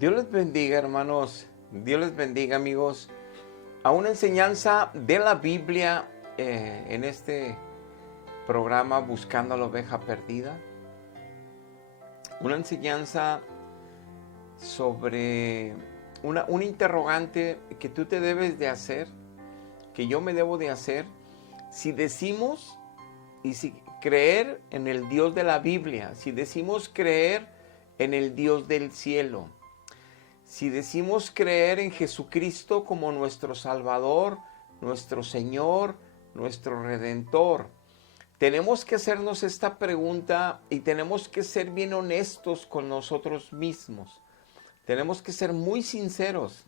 Dios les bendiga, hermanos. Dios les bendiga, amigos. A una enseñanza de la Biblia en este programa Buscando a la Oveja Perdida. Una enseñanza sobre un interrogante que tú te debes de hacer, que yo me debo de hacer, si decimos y si creer en el Dios de la Biblia, si decimos creer en el Dios del cielo. Si decimos creer en Jesucristo como nuestro Salvador, nuestro Señor, nuestro Redentor, tenemos que hacernos esta pregunta y tenemos que ser bien honestos con nosotros mismos. Tenemos que ser muy sinceros.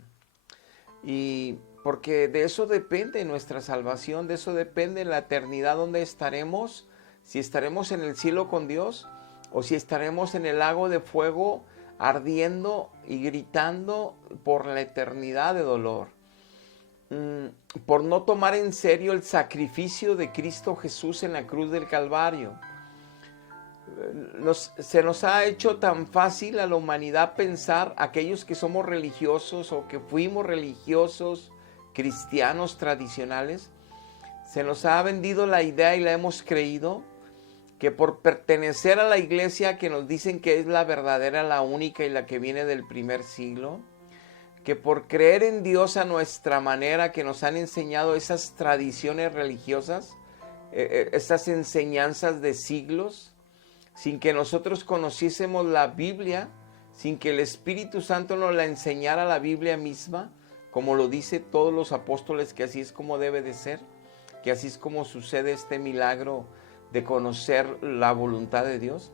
Y porque de eso depende nuestra salvación, de eso depende la eternidad donde estaremos, si estaremos en el cielo con Dios o si estaremos en el lago de fuego ardiendo y gritando por la eternidad de dolor, por no tomar en serio el sacrificio de Cristo Jesús en la cruz del Calvario. Se nos ha hecho tan fácil a la humanidad pensar, aquellos que somos religiosos o que fuimos religiosos, cristianos tradicionales, se nos ha vendido la idea y la hemos creído, que por pertenecer a la iglesia que nos dicen que es la verdadera, la única y la que viene del primer siglo, que por creer en Dios a nuestra manera que nos han enseñado esas tradiciones religiosas, esas enseñanzas de siglos, sin que nosotros conociésemos la Biblia, sin que el Espíritu Santo nos la enseñara la Biblia misma, como lo dice todos los apóstoles, que así es como debe de ser, que así es como sucede este milagro de conocer la voluntad de Dios,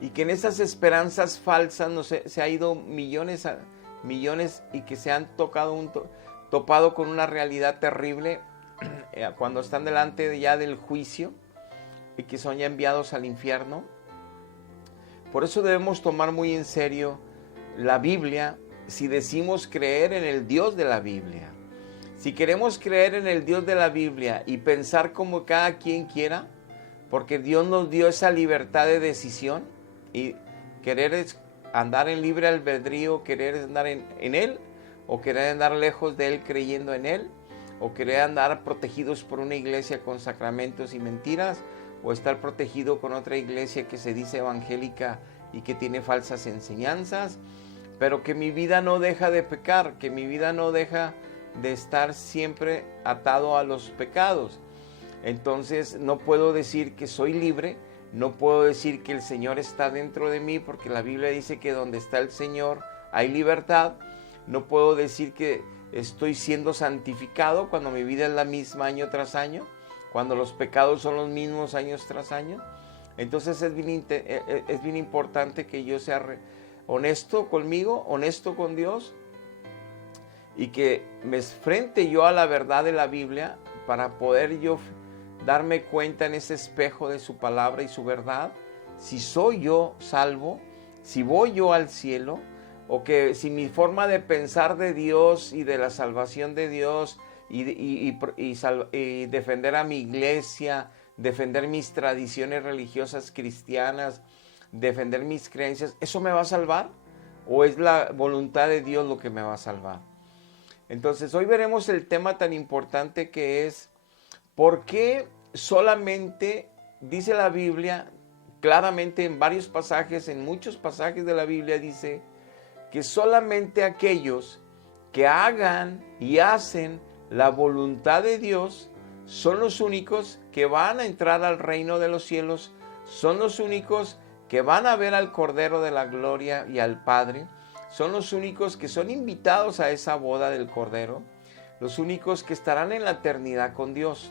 y que en esas esperanzas falsas se ha ido millones y que se han topado con una realidad terrible cuando están delante ya del juicio y que son ya enviados al infierno. Por eso debemos tomar muy en serio la Biblia si decimos creer en el Dios de la Biblia. Si queremos creer en el Dios de la Biblia y pensar como cada quien quiera, porque Dios nos dio esa libertad de decisión y querer es andar en libre albedrío, querer andar en Él, o querer andar lejos de Él creyendo en Él, o querer andar protegidos por una iglesia con sacramentos y mentiras, o estar protegido con otra iglesia que se dice evangélica y que tiene falsas enseñanzas, pero que mi vida no deja de pecar, que mi vida no deja de estar siempre atado a los pecados. Entonces no puedo decir que soy libre, no puedo decir que el Señor está dentro de mí, porque la Biblia dice que donde está el Señor hay libertad. No puedo decir que estoy siendo santificado cuando mi vida es la misma año tras año, cuando los pecados son los mismos años tras año. Entonces es bien importante que yo sea honesto conmigo, honesto con Dios, y que me enfrente yo a la verdad de la Biblia para poder yo darme cuenta en ese espejo de su palabra y su verdad, si soy yo salvo, si voy yo al cielo, o que si mi forma de pensar de Dios y de la salvación de Dios y defender a mi iglesia, defender mis tradiciones religiosas cristianas, defender mis creencias, ¿eso me va a salvar? ¿O es la voluntad de Dios lo que me va a salvar? Entonces hoy veremos el tema tan importante que es ¿por qué solamente, dice la Biblia, claramente en varios pasajes, en muchos pasajes de la Biblia dice que solamente aquellos que hagan y hacen la voluntad de Dios son los únicos que van a entrar al reino de los cielos, son los únicos que van a ver al Cordero de la Gloria y al Padre, son los únicos que son invitados a esa boda del Cordero, los únicos que estarán en la eternidad con Dios.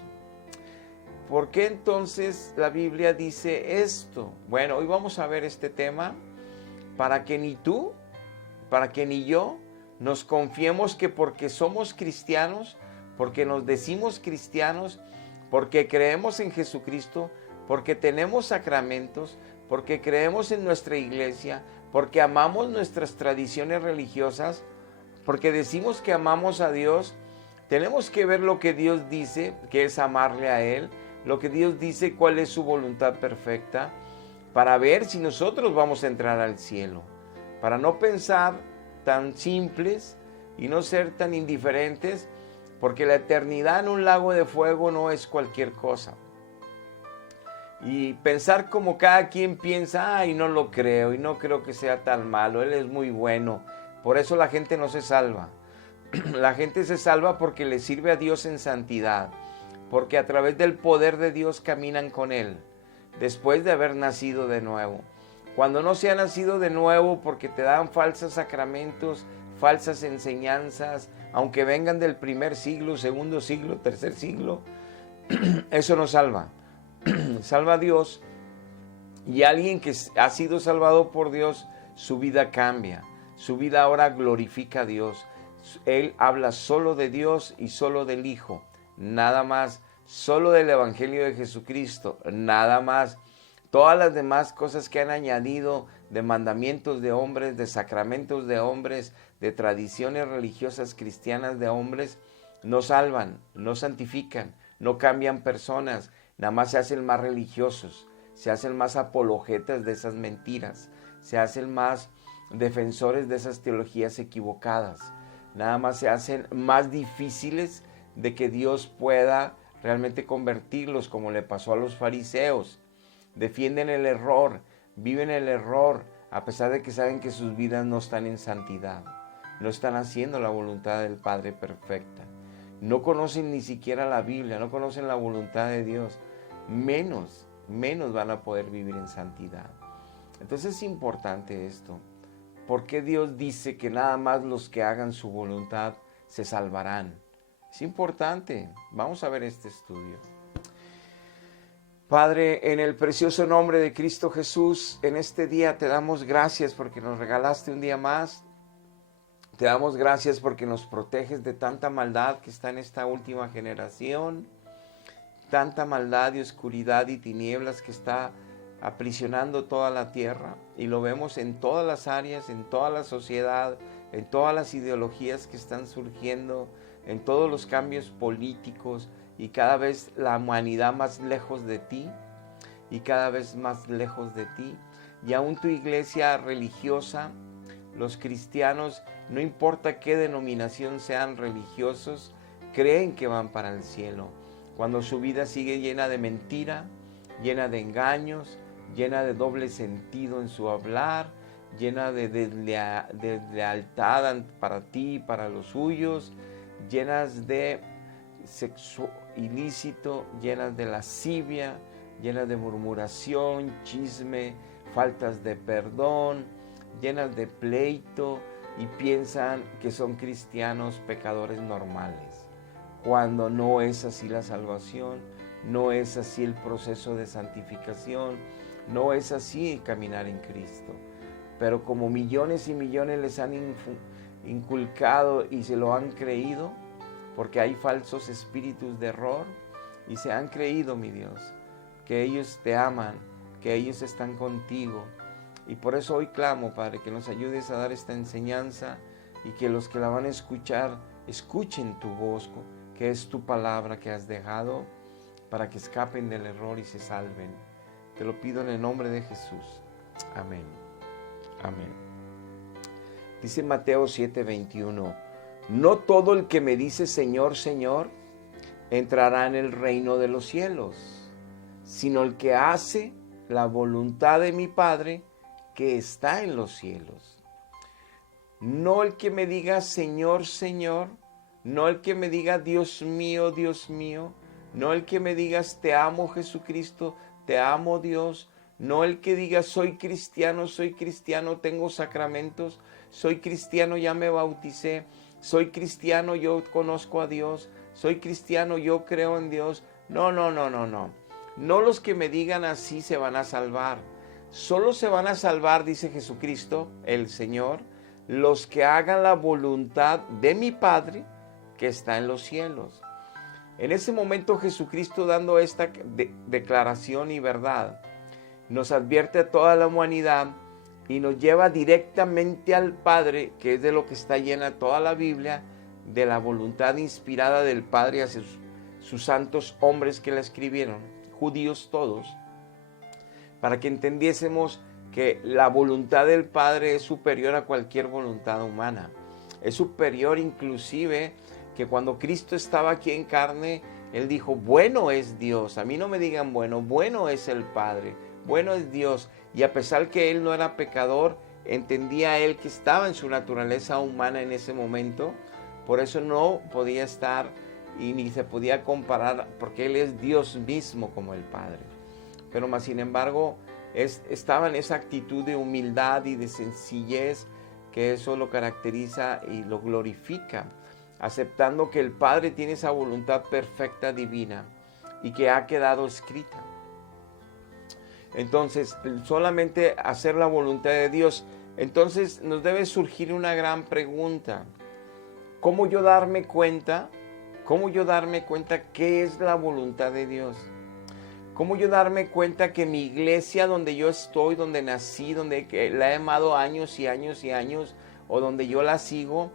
¿Por qué entonces la Biblia dice esto? Bueno, hoy vamos a ver este tema para que ni tú, para que ni yo nos confiemos que porque somos cristianos, porque nos decimos cristianos, porque creemos en Jesucristo, porque tenemos sacramentos, porque creemos en nuestra iglesia, porque amamos nuestras tradiciones religiosas, porque decimos que amamos a Dios, tenemos que ver lo que Dios dice, que es amarle a Él, lo que Dios dice, cuál es su voluntad perfecta, para ver si nosotros vamos a entrar al cielo. para no pensar tan simples y no ser tan indiferentes, porque la eternidad en un lago de fuego no es cualquier cosa. Y pensar como cada quien piensa, ay, no lo creo y no creo que sea tan malo, él es muy bueno. Por eso la gente no se salva. La gente se salva porque le sirve a Dios en santidad, porque a través del poder de Dios caminan con Él, después de haber nacido de nuevo. Cuando no se ha nacido de nuevo porque te dan falsos sacramentos, falsas enseñanzas, aunque vengan del primer siglo, segundo siglo, tercer siglo, eso no salva. Salva a Dios, y alguien que ha sido salvado por Dios, su vida cambia. Su vida ahora glorifica a Dios. Él habla solo de Dios y solo del Hijo, nada más, solo del Evangelio de Jesucristo, nada más. Todas las demás cosas que han añadido de mandamientos de hombres, de sacramentos de hombres, de tradiciones religiosas cristianas de hombres, no salvan, no santifican, no cambian personas, nada más se hacen más religiosos, se hacen más apologetas de esas mentiras, se hacen más defensores de esas teologías equivocadas, nada más se hacen más difíciles de que Dios pueda realmente convertirlos, como le pasó a los fariseos. Defienden el error, viven el error, a pesar de que saben que sus vidas no están en santidad, no están haciendo la voluntad del Padre perfecta, no conocen ni siquiera la Biblia, no conocen la voluntad de Dios, menos van a poder vivir en santidad. Entonces es importante esto. ¿Por qué Dios dice que nada más los que hagan su voluntad se salvarán? Es importante. Vamos a ver este estudio. Padre, en el precioso nombre de Cristo Jesús, en este día te damos gracias porque nos regalaste un día más. Te damos gracias porque nos proteges de tanta maldad que está en esta última generación. Tanta maldad y oscuridad y tinieblas que está aprisionando toda la tierra, y lo vemos en todas las áreas, en toda la sociedad, en todas las ideologías que están surgiendo, en todos los cambios políticos, y cada vez la humanidad más lejos de ti, y cada vez más lejos de ti, y aún tu iglesia religiosa, los cristianos, no importa qué denominación sean religiosos, creen que van para el cielo, cuando su vida sigue llena de mentira, llena de engaños, llena de doble sentido en su hablar, llena de lealtad para ti y para los suyos, llenas de sexo ilícito, llenas de lascivia, llenas de murmuración, chisme, faltas de perdón, llenas de pleito, y piensan que son cristianos pecadores normales, cuando no es así la salvación, no es así el proceso de santificación, no es así caminar en Cristo. Pero como millones y millones les han inculcado y se lo han creído, porque hay falsos espíritus de error, y se han creído, mi Dios, que ellos te aman, que ellos están contigo. Y por eso hoy clamo, Padre, que nos ayudes a dar esta enseñanza, y que los que la van a escuchar, escuchen tu voz, que es tu palabra que has dejado, para que escapen del error y se salven. Te lo pido en el nombre de Jesús. Amén. Amén. Dice Mateo 7:21, no todo el que me dice Señor, Señor, entrará en el reino de los cielos, sino el que hace la voluntad de mi Padre que está en los cielos. No el que me diga Señor, Señor, no el que me diga Dios mío, no el que me digas te amo Jesucristo, te amo Dios, no el que diga soy cristiano, tengo sacramentos, soy cristiano, ya me bauticé, soy cristiano, yo conozco a Dios, soy cristiano, yo creo en Dios. No. No los que me digan así se van a salvar. Solo se van a salvar, dice Jesucristo, el Señor, los que hagan la voluntad de mi Padre que está en los cielos. En ese momento Jesucristo, dando esta declaración y verdad, nos advierte a toda la humanidad y nos lleva directamente al Padre, que es de lo que está llena toda la Biblia, de la voluntad inspirada del Padre hacia sus santos hombres que la escribieron, judíos todos, para que entendiésemos que la voluntad del Padre es superior a cualquier voluntad humana. Es superior inclusive que cuando Cristo estaba aquí en carne, Él dijo, bueno es Dios. A mí no me digan bueno, bueno es el Padre, bueno es Dios. Y a pesar que Él no era pecador, entendía Él que estaba en su naturaleza humana en ese momento. Por eso no podía estar y ni se podía comparar, porque Él es Dios mismo como el Padre. Pero más sin embargo, estaba en esa actitud de humildad y de sencillez, que eso lo caracteriza y lo glorifica, aceptando que el Padre tiene esa voluntad perfecta divina y que ha quedado escrita. Entonces, solamente hacer la voluntad de Dios. Entonces nos debe surgir una gran pregunta. ¿Cómo yo darme cuenta? ¿Cómo yo darme cuenta qué es la voluntad de Dios? ¿Cómo yo darme cuenta que mi iglesia, donde yo estoy, donde nací, donde la he amado años y años y años, o donde yo la sigo,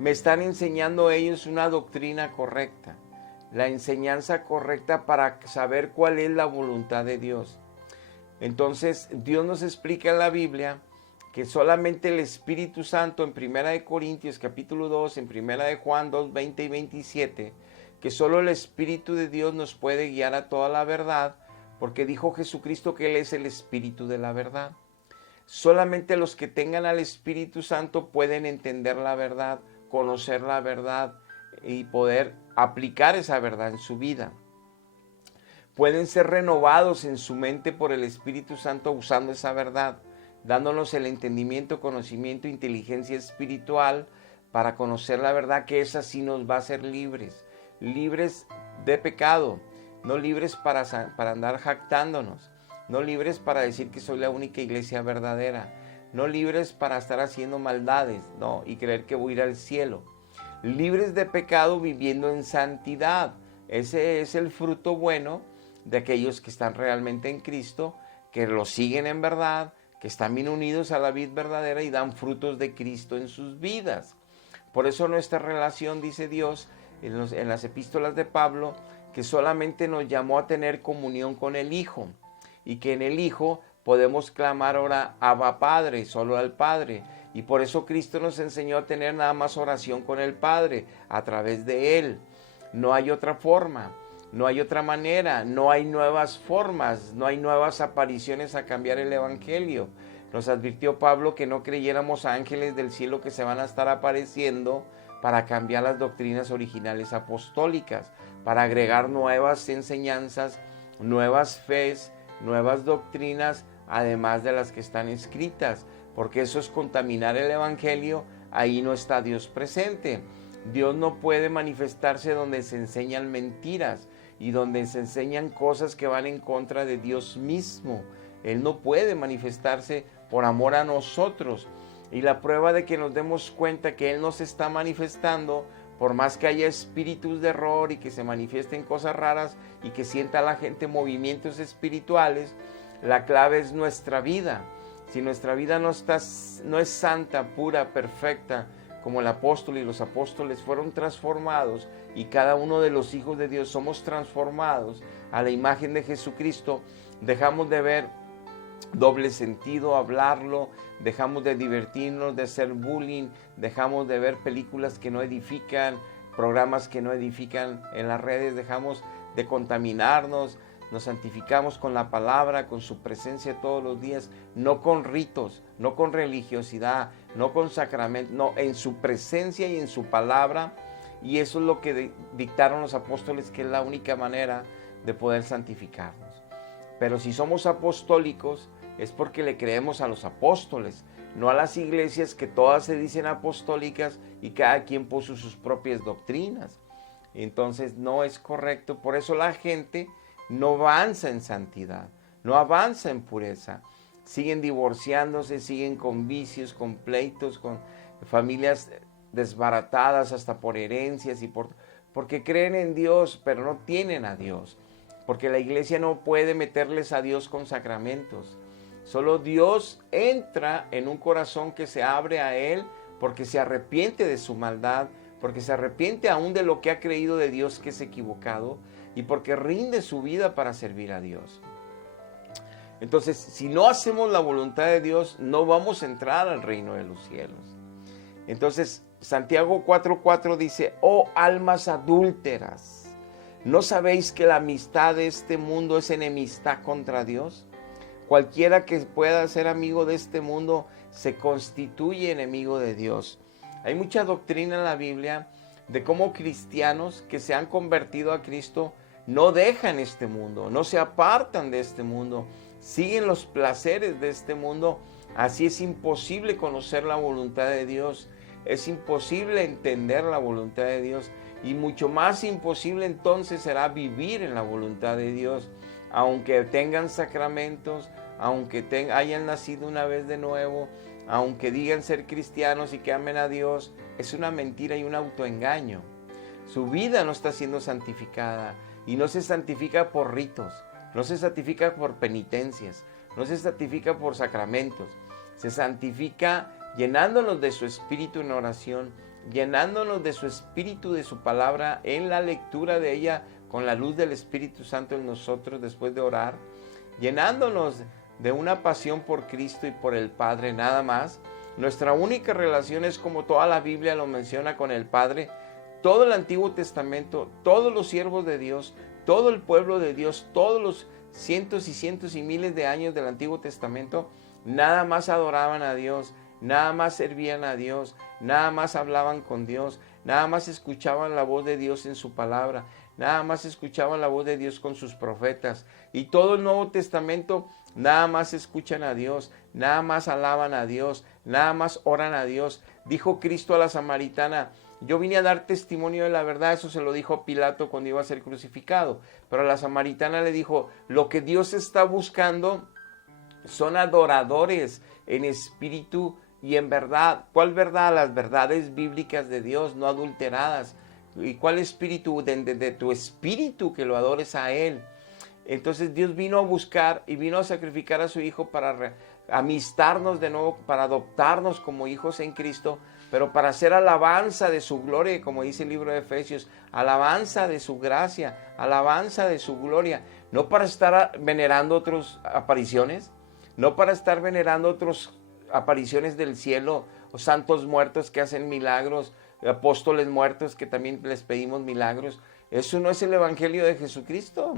me están enseñando ellos una doctrina correcta, la enseñanza correcta para saber cuál es la voluntad de Dios? Entonces, Dios nos explica en la Biblia que solamente el Espíritu Santo, en 1 Corintios capítulo 2, en 1 Juan 2, 20 y 27, que solo el Espíritu de Dios nos puede guiar a toda la verdad, porque dijo Jesucristo que Él es el Espíritu de la verdad. Solamente los que tengan al Espíritu Santo pueden entender la verdad, conocer la verdad y poder aplicar esa verdad en su vida. Pueden ser renovados en su mente por el Espíritu Santo usando esa verdad, dándonos el entendimiento, conocimiento, inteligencia espiritual para conocer la verdad, que esa sí nos va a hacer libres de pecado, no libres para andar jactándonos, no libres para decir que soy la única iglesia verdadera, no libres para estar haciendo maldades, no, y creer que voy a ir al cielo. Libres de pecado viviendo en santidad. Ese es el fruto bueno de aquellos que están realmente en Cristo, que lo siguen en verdad, que están bien unidos a la vid verdadera y dan frutos de Cristo en sus vidas. Por eso nuestra relación, dice Dios en las epístolas de Pablo, que solamente nos llamó a tener comunión con el Hijo, y que en el Hijo podemos clamar ahora Abba Padre, solo al Padre. Y por eso Cristo nos enseñó a tener nada más oración con el Padre, a través de Él. No hay otra forma, no hay otra manera, no hay nuevas formas, no hay nuevas apariciones a cambiar el Evangelio. Nos advirtió Pablo que no creyéramos a ángeles del cielo que se van a estar apareciendo para cambiar las doctrinas originales apostólicas, para agregar nuevas enseñanzas, nuevas fes, nuevas doctrinas, además de las que están escritas, porque eso es contaminar el Evangelio. Ahí no está Dios presente. Dios no puede manifestarse donde se enseñan mentiras y donde se enseñan cosas que van en contra de Dios mismo. Él no puede manifestarse por amor a nosotros. Y la prueba de que nos demos cuenta que Él nos está manifestando, por más que haya espíritus de error y que se manifiesten cosas raras y que sienta la gente movimientos espirituales, la clave es nuestra vida. Si nuestra vida no es santa, pura, perfecta, como el apóstol y los apóstoles fueron transformados, y cada uno de los hijos de Dios somos transformados a la imagen de Jesucristo, dejamos de ver doble sentido, hablarlo, dejamos de divertirnos, de hacer bullying, dejamos de ver películas que no edifican, programas que no edifican en las redes, dejamos de contaminarnos, nos santificamos con la palabra, con su presencia todos los días, no con ritos, no con religiosidad, no con sacramentos, no, en su presencia y en su palabra. Y eso es lo que dictaron los apóstoles, que es la única manera de poder santificarnos. Pero si somos apostólicos, es porque le creemos a los apóstoles, no a las iglesias que todas se dicen apostólicas y cada quien puso sus propias doctrinas. Entonces no es correcto. Por eso la gente no avanza en santidad, no avanza en pureza. Siguen divorciándose, siguen con vicios, con pleitos, con familias desbaratadas hasta por herencias y porque creen en Dios, pero no tienen a Dios. Porque la iglesia no puede meterles a Dios con sacramentos. Solo Dios entra en un corazón que se abre a Él porque se arrepiente de su maldad, porque se arrepiente aún de lo que ha creído de Dios que es equivocado y porque rinde su vida para servir a Dios. Entonces, si no hacemos la voluntad de Dios, no vamos a entrar al reino de los cielos. Entonces, Santiago 4:4 dice, oh almas adúlteras, ¿no sabéis que la amistad de este mundo es enemistad contra Dios? Cualquiera que pueda ser amigo de este mundo se constituye enemigo de Dios. Hay mucha doctrina en la Biblia de cómo cristianos que se han convertido a Cristo no dejan este mundo, no se apartan de este mundo, siguen los placeres de este mundo. Así es imposible conocer la voluntad de Dios, es imposible entender la voluntad de Dios y mucho más imposible entonces será vivir en la voluntad de Dios. Aunque tengan sacramentos, aunque hayan nacido una vez de nuevo, aunque digan ser cristianos y que amen a Dios, es una mentira y un autoengaño. Su vida no está siendo santificada y no se santifica por ritos, no se santifica por penitencias, no se santifica por sacramentos, se santifica llenándonos de su espíritu en oración, llenándonos de su espíritu, de su palabra, en la lectura de ella, con la luz del Espíritu Santo en nosotros después de orar, llenándonos de una pasión por Cristo y por el Padre, nada más. Nuestra única relación es como toda la Biblia lo menciona con el Padre. Todo el Antiguo Testamento, todos los siervos de Dios, todo el pueblo de Dios, todos los cientos y cientos y miles de años del Antiguo Testamento, nada más adoraban a Dios, nada más servían a Dios, nada más hablaban con Dios, nada más escuchaban la voz de Dios en su palabra, nada más escuchaban la voz de Dios con sus profetas. Y todo el Nuevo Testamento nada más escuchan a Dios, nada más alaban a Dios, nada más oran a Dios. Dijo Cristo a la samaritana, yo vine a dar testimonio de la verdad. Eso se lo dijo Pilato cuando iba a ser crucificado. Pero a la samaritana le dijo, lo que Dios está buscando son adoradores en espíritu y en verdad. ¿Cuál verdad? Las verdades bíblicas de Dios, no adulteradas. ¿Y cuál espíritu? De tu espíritu, que lo adores a Él. Entonces Dios vino a buscar y vino a sacrificar a su Hijo para amistarnos de nuevo, para adoptarnos como hijos en Cristo, pero para hacer alabanza de su gloria, como dice el libro de Efesios, alabanza de su gracia, alabanza de su gloria, no para estar venerando otras apariciones, no para estar venerando otras apariciones del cielo, o santos muertos que hacen milagros, apóstoles muertos que también les pedimos milagros. Eso no es el Evangelio de Jesucristo.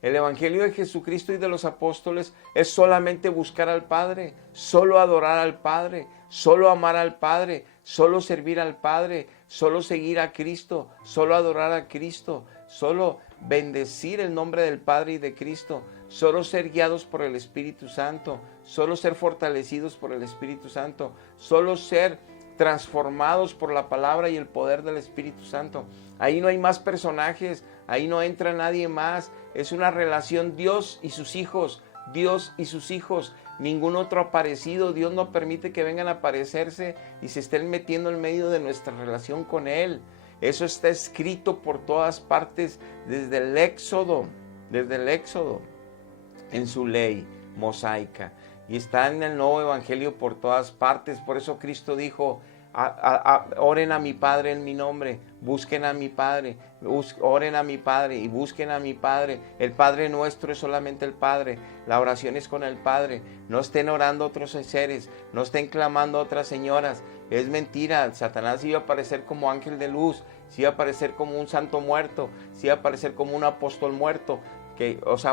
El Evangelio de Jesucristo y de los apóstoles es solamente buscar al Padre, solo adorar al Padre, solo amar al Padre, solo servir al Padre, solo seguir a Cristo, solo adorar a Cristo, solo bendecir el nombre del Padre y de Cristo, solo ser guiados por el Espíritu Santo, solo ser fortalecidos por el Espíritu Santo, solo ser transformados por la palabra y el poder del Espíritu Santo. Ahí no hay más personajes, ahí no entra nadie más. Es una relación Dios y sus hijos, Dios y sus hijos, ningún otro aparecido. Dios no permite que vengan a aparecerse y se estén metiendo en medio de nuestra relación con Él. Eso está escrito por todas partes desde el Éxodo, en su ley mosaica. Y está en el nuevo Evangelio por todas partes. Por eso Cristo dijo, oren a mi Padre en mi nombre, busquen a mi Padre, oren a mi Padre y busquen a mi Padre. El Padre nuestro es solamente el Padre, la oración es con el Padre. No estén orando a otros seres, no estén clamando a otras señoras. Es mentira, Satanás iba a aparecer como ángel de luz, se iba a aparecer como un santo muerto, se iba a aparecer como un apóstol muerto.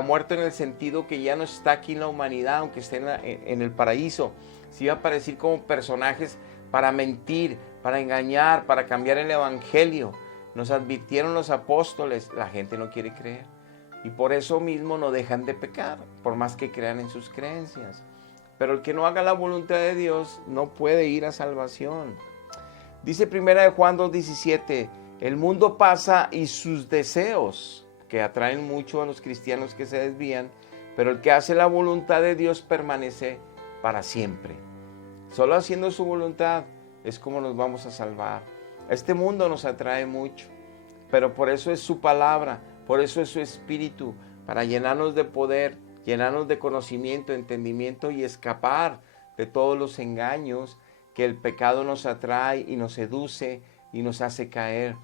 Muerto en el sentido que ya no está aquí en la humanidad, aunque esté en el paraíso. Se iba a aparecer como personajes para mentir, para engañar, para cambiar el evangelio. Nos advirtieron los apóstoles, la gente no quiere creer. Y por eso mismo no dejan de pecar, por más que crean en sus creencias. Pero el que no haga la voluntad de Dios no puede ir a salvación. Dice 1 Juan 2:17, el mundo pasa y sus deseos, que atraen mucho a los cristianos que se desvían, pero el que hace la voluntad de Dios permanece para siempre. Solo haciendo su voluntad es como nos vamos a salvar. Este mundo nos atrae mucho, pero por eso es su palabra, por eso es su espíritu, para llenarnos de poder, llenarnos de conocimiento, entendimiento y escapar de todos los engaños que el pecado nos atrae y nos seduce y nos hace caer.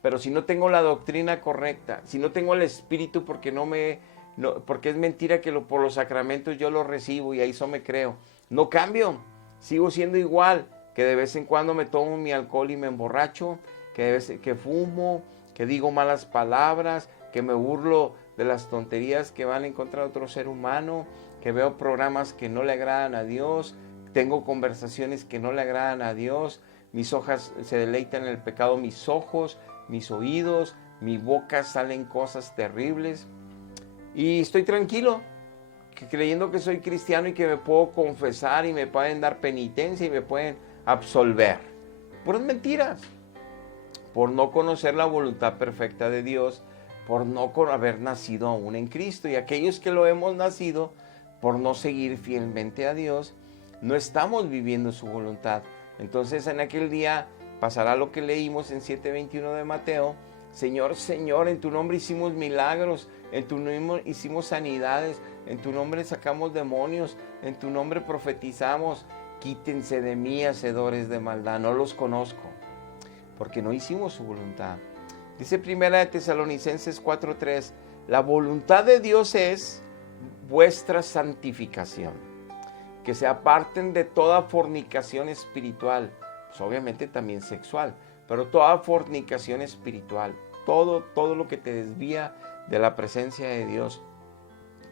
Pero si no tengo la doctrina correcta, si no tengo el espíritu porque no me no, porque es mentira que por los sacramentos yo lo recibo y a eso me creo. No cambio, sigo siendo igual, que de vez en cuando me tomo mi alcohol y me emborracho, que fumo, que digo malas palabras, que me burlo de las tonterías que van en contra de otro ser humano, que veo programas que no le agradan a Dios, tengo conversaciones que no le agradan a Dios, mis ojos se deleitan en el pecado, mis ojos, mis oídos, mi boca salen cosas terribles. Y estoy tranquilo, creyendo que soy cristiano y que me puedo confesar y me pueden dar penitencia y me pueden absolver. Puras mentiras. Por no conocer la voluntad perfecta de Dios, por no haber nacido aún en Cristo. Y aquellos que lo hemos nacido, por no seguir fielmente a Dios, no estamos viviendo su voluntad. Entonces en aquel día pasará lo que leímos en 7:21 de Mateo. Señor, Señor, en tu nombre hicimos milagros, en tu nombre hicimos sanidades, en tu nombre sacamos demonios, en tu nombre profetizamos. Quítense de mí, hacedores de maldad, no los conozco, porque no hicimos su voluntad. Dice 1 Tesalonicenses 4:3, la voluntad de Dios es vuestra santificación, que se aparten de toda fornicación espiritual, pues obviamente también sexual, pero toda fornicación espiritual, todo lo que te desvía de la presencia de Dios,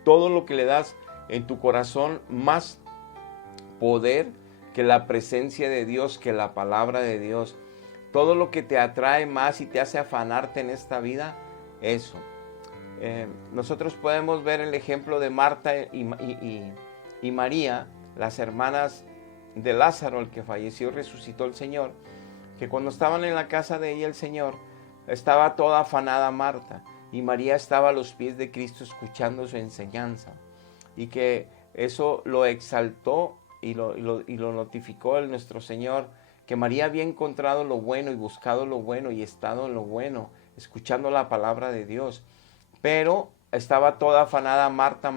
todo lo que le das en tu corazón más poder que la presencia de Dios, que la palabra de Dios, todo lo que te atrae más y te hace afanarte en esta vida, eso. Nosotros podemos ver el ejemplo de Marta y María, las hermanas de Lázaro, el que falleció y resucitó el Señor, que cuando estaban en la casa de ella el Señor, estaba toda afanada Marta, y María estaba a los pies de Cristo escuchando su enseñanza, y que eso lo exaltó y lo notificó el nuestro Señor, que María había encontrado lo bueno y buscado lo bueno y estado en lo bueno, escuchando la palabra de Dios. Pero estaba toda afanada Marta,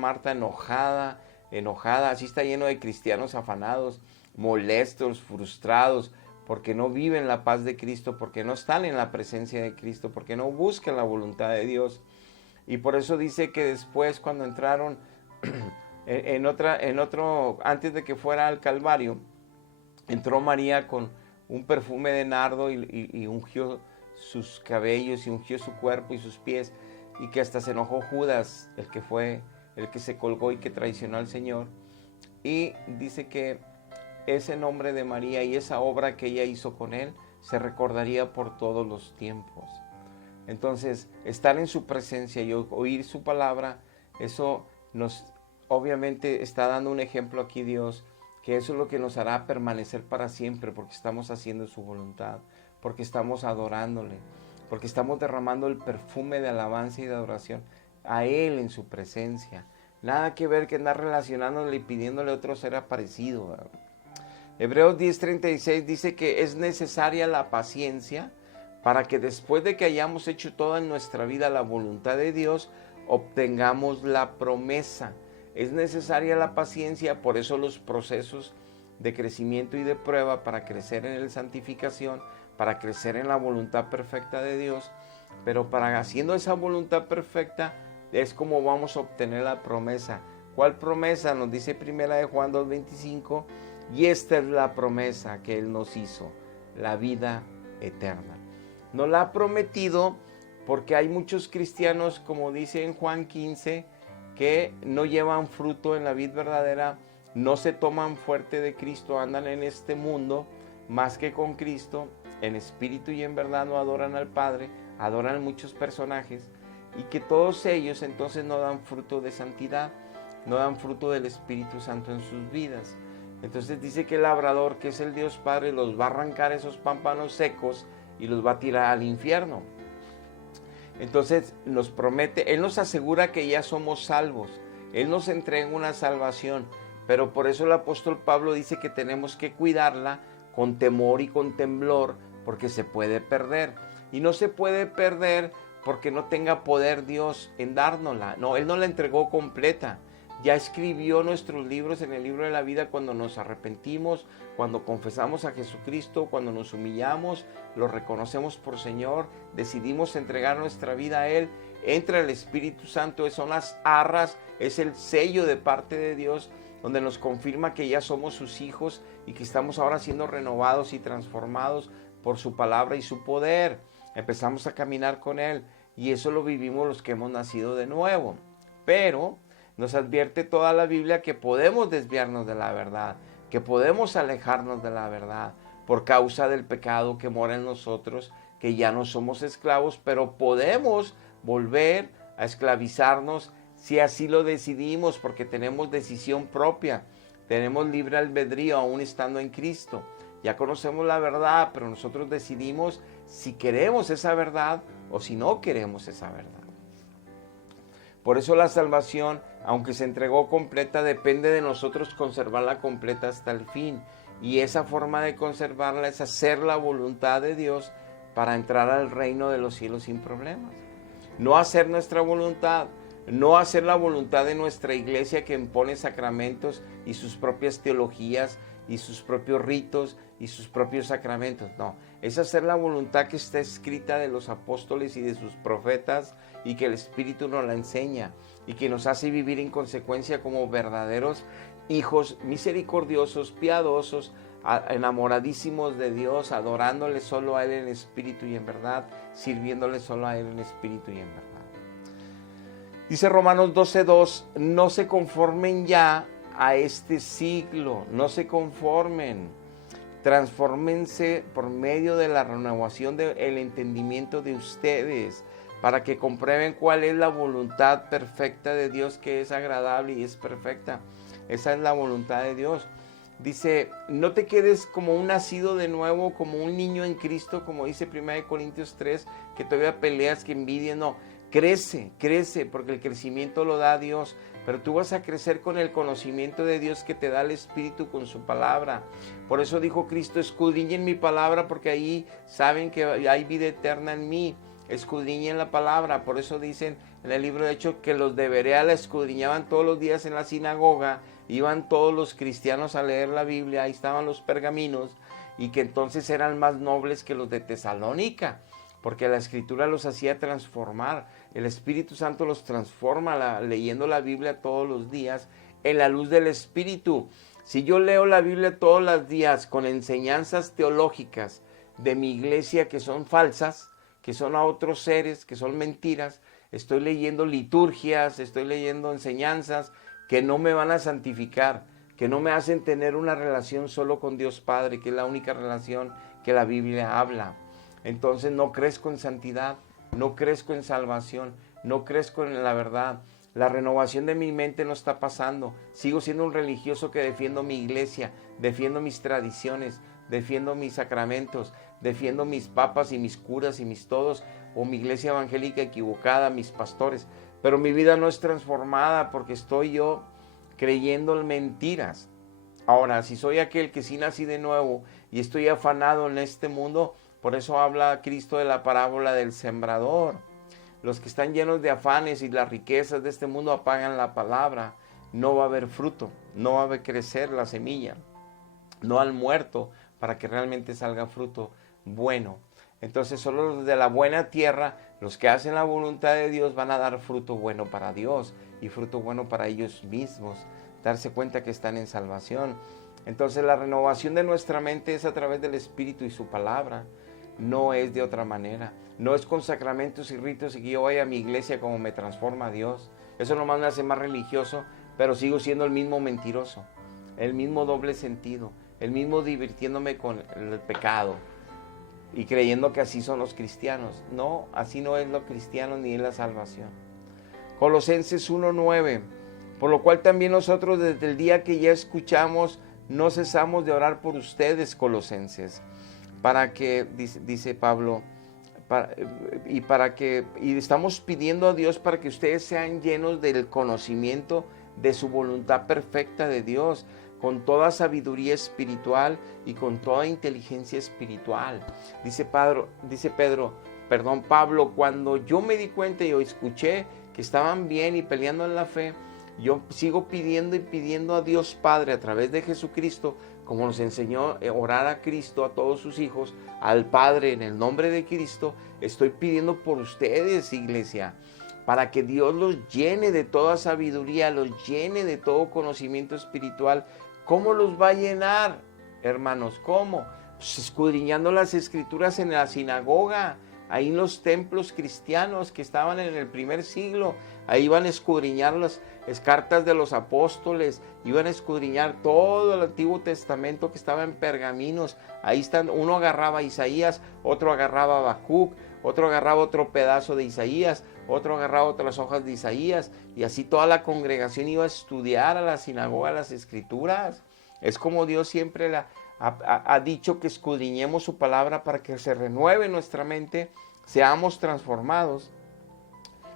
enojada, así está lleno de cristianos afanados, molestos, frustrados, porque no viven la paz de Cristo, porque no están en la presencia de Cristo, porque no buscan la voluntad de Dios. Y por eso dice que después, cuando entraron antes de que fuera al Calvario, entró María con un perfume de nardo y ungió sus cabellos y ungió su cuerpo y sus pies, y que hasta se enojó Judas, el que se colgó y que traicionó al Señor. Y dice que ese nombre de María y esa obra que ella hizo con él se recordaría por todos los tiempos. Entonces, estar en su presencia y oír su palabra, eso nos obviamente está dando un ejemplo aquí Dios, que eso es lo que nos hará permanecer para siempre, porque estamos haciendo su voluntad, porque estamos adorándole, porque estamos derramando el perfume de alabanza y de adoración a Él en su presencia. Nada que ver que andar relacionándole y pidiéndole a otro ser aparecido, ¿verdad? Hebreos 10:36 dice que es necesaria la paciencia para que después de que hayamos hecho toda en nuestra vida la voluntad de Dios, obtengamos la promesa. Es necesaria la paciencia, por eso los procesos de crecimiento y de prueba para crecer en la santificación, para crecer en la voluntad perfecta de Dios, pero para haciendo esa voluntad perfecta es como vamos a obtener la promesa. ¿Cuál promesa? Nos dice 1 Juan 2:25, y esta es la promesa que Él nos hizo, la vida eterna. Nos la ha prometido porque hay muchos cristianos, como dice en Juan 15, que no llevan fruto en la vid verdadera, no se toman fuerte de Cristo, andan en este mundo más que con Cristo, en espíritu y en verdad no adoran al Padre, adoran muchos personajes, y que todos ellos entonces no dan fruto de santidad, no dan fruto del Espíritu Santo en sus vidas. Entonces dice que el labrador, que es el Dios Padre, los va a arrancar esos pámpanos secos y los va a tirar al infierno. Entonces nos promete, Él nos asegura que ya somos salvos, Él nos entrega una salvación, pero por eso el apóstol Pablo dice que tenemos que cuidarla con temor y con temblor, porque se puede perder. Y no se puede perder porque no tenga poder Dios en dárnosla. No, Él nos la entregó completa. Ya escribió nuestros libros en el libro de la vida cuando nos arrepentimos, cuando confesamos a Jesucristo, cuando nos humillamos, lo reconocemos por Señor, decidimos entregar nuestra vida a Él. entra el Espíritu Santo, son las arras, es el sello de parte de Dios, donde nos confirma que ya somos sus hijos y que estamos ahora siendo renovados y transformados por su palabra y su poder. Empezamos a caminar con Él y eso lo vivimos los que hemos nacido de nuevo. Pero nos advierte toda la Biblia que podemos desviarnos de la verdad, que podemos alejarnos de la verdad por causa del pecado que mora en nosotros, que ya no somos esclavos, pero podemos volver a esclavizarnos si así lo decidimos, porque tenemos decisión propia, tenemos libre albedrío aún estando en Cristo. Ya conocemos la verdad, pero nosotros decidimos si queremos esa verdad o si no queremos esa verdad. Por eso la salvación, aunque se entregó completa, depende de nosotros conservarla completa hasta el fin. Y esa forma de conservarla es hacer la voluntad de Dios para entrar al reino de los cielos sin problemas. No hacer nuestra voluntad, no hacer la voluntad de nuestra iglesia que impone sacramentos y sus propias teologías y sus propios ritos y sus propios sacramentos. No, es hacer la voluntad que está escrita de los apóstoles y de sus profetas y que el Espíritu nos la enseña y que nos hace vivir en consecuencia como verdaderos hijos misericordiosos, piadosos, enamoradísimos de Dios, adorándole solo a Él en espíritu y en verdad, sirviéndole solo a Él en espíritu y en verdad. Dice Romanos 12:2, no se conformen ya a este siglo, no se conformen, transfórmense por medio de la renovación del entendimiento de ustedes, para que comprueben cuál es la voluntad perfecta de Dios, que es agradable y es perfecta. Esa es la voluntad de Dios. Dice, no te quedes como un nacido de nuevo, como un niño en Cristo, como dice 1 Corintios 3, que todavía peleas, que envidias. No, crece, porque el crecimiento lo da Dios. Pero tú vas a crecer con el conocimiento de Dios que te da el Espíritu con su palabra. Por eso dijo Cristo, escudriñen mi palabra, porque ahí saben que hay vida eterna en mí. Escudriñen la palabra. Por eso dicen en el libro de Hechos que los de Berea la escudriñaban todos los días en la sinagoga. Iban todos los cristianos a leer la Biblia, ahí estaban los pergaminos, y que entonces eran más nobles que los de Tesalónica, porque la Escritura los hacía transformar. El Espíritu Santo los transforma leyendo la Biblia todos los días en la luz del Espíritu. Si yo leo la Biblia todos los días con enseñanzas teológicas de mi iglesia que son falsas, que son a otros seres, que son mentiras, estoy leyendo liturgias, estoy leyendo enseñanzas que no me van a santificar, que no me hacen tener una relación solo con Dios Padre, que es la única relación que la Biblia habla. Entonces no crezco en santidad, no crezco en salvación, no crezco en la verdad. La renovación de mi mente no está pasando. Sigo siendo un religioso que defiendo mi iglesia, defiendo mis tradiciones, defiendo mis sacramentos, defiendo mis papas y mis curas y mis todos, o mi iglesia evangélica equivocada, mis pastores. Pero mi vida no es transformada porque estoy yo creyendo en mentiras. Ahora, si soy aquel que sí nací de nuevo y estoy afanado en este mundo, por eso habla Cristo de la parábola del sembrador. Los que están llenos de afanes y las riquezas de este mundo apagan la palabra. No va a haber fruto, no va a crecer la semilla, no al muerto para que realmente salga fruto bueno. Entonces solo los de la buena tierra, los que hacen la voluntad de Dios, van a dar fruto bueno para Dios y fruto bueno para ellos mismos, darse cuenta que están en salvación. Entonces la renovación de nuestra mente es a través del Espíritu y su palabra, no es de otra manera, no es con sacramentos y ritos y que yo vaya a mi iglesia como me transforma Dios. Eso nomás me hace más religioso, pero sigo siendo el mismo mentiroso, el mismo doble sentido, el mismo divirtiéndome con el pecado y creyendo que así son los cristianos. No, así no es lo cristiano ni es la salvación. Colosenses 1:9, por lo cual también nosotros desde el día que ya escuchamos no cesamos de orar por ustedes, colosenses, para que, dice Pablo, y estamos pidiendo a Dios para que ustedes sean llenos del conocimiento de su voluntad perfecta de Dios, con toda sabiduría espiritual y con toda inteligencia espiritual. Dice Pablo, cuando yo me di cuenta y yo escuché que estaban bien y peleando en la fe, yo sigo pidiendo y pidiendo a Dios Padre a través de Jesucristo, como nos enseñó orar a Cristo, a todos sus hijos, al Padre en el nombre de Cristo. Estoy pidiendo por ustedes, iglesia, para que Dios los llene de toda sabiduría, los llene de todo conocimiento espiritual. ¿Cómo los va a llenar, hermanos? ¿Cómo? Pues escudriñando las escrituras en la sinagoga, ahí en los templos cristianos que estaban en el primer siglo. Ahí iban a escudriñar las cartas de los apóstoles, iban a escudriñar todo el Antiguo Testamento que estaba en pergaminos. Ahí están, uno agarraba a Isaías, otro agarraba a Habacuc, otro agarraba otro pedazo de Isaías, otro agarraba otras hojas de Isaías, y así toda la congregación iba a estudiar a la sinagoga las escrituras. Es como Dios siempre ha dicho, que escudriñemos su palabra para que se renueve nuestra mente, seamos transformados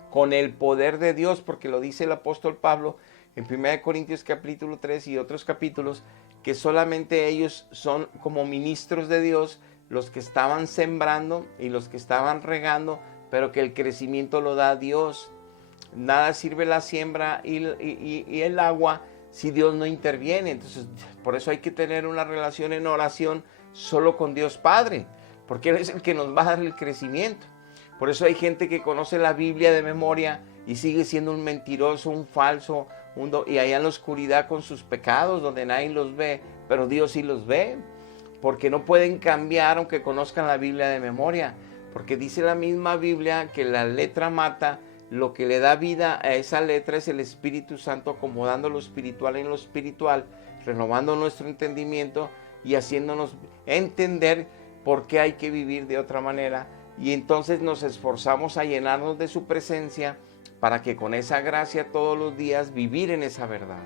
con el poder de Dios, porque lo dice el apóstol Pablo en 1 Corintios capítulo 3 y otros capítulos, que solamente ellos son como ministros de Dios, los que estaban sembrando y los que estaban regando, pero que el crecimiento lo da Dios. Nada sirve la siembra y el agua si Dios no interviene. Entonces, por eso hay que tener una relación en oración solo con Dios Padre, porque Él es el que nos va a dar el crecimiento. Por eso hay gente que conoce la Biblia de memoria y sigue siendo un mentiroso, un falso, y allá en la oscuridad con sus pecados, donde nadie los ve, pero Dios sí los ve, porque no pueden cambiar aunque conozcan la Biblia de memoria, porque dice la misma Biblia que la letra mata. Lo que le da vida a esa letra es el Espíritu Santo, acomodando lo espiritual en lo espiritual, renovando nuestro entendimiento y haciéndonos entender por qué hay que vivir de otra manera. Y entonces nos esforzamos a llenarnos de su presencia para que con esa gracia todos los días vivir en esa verdad,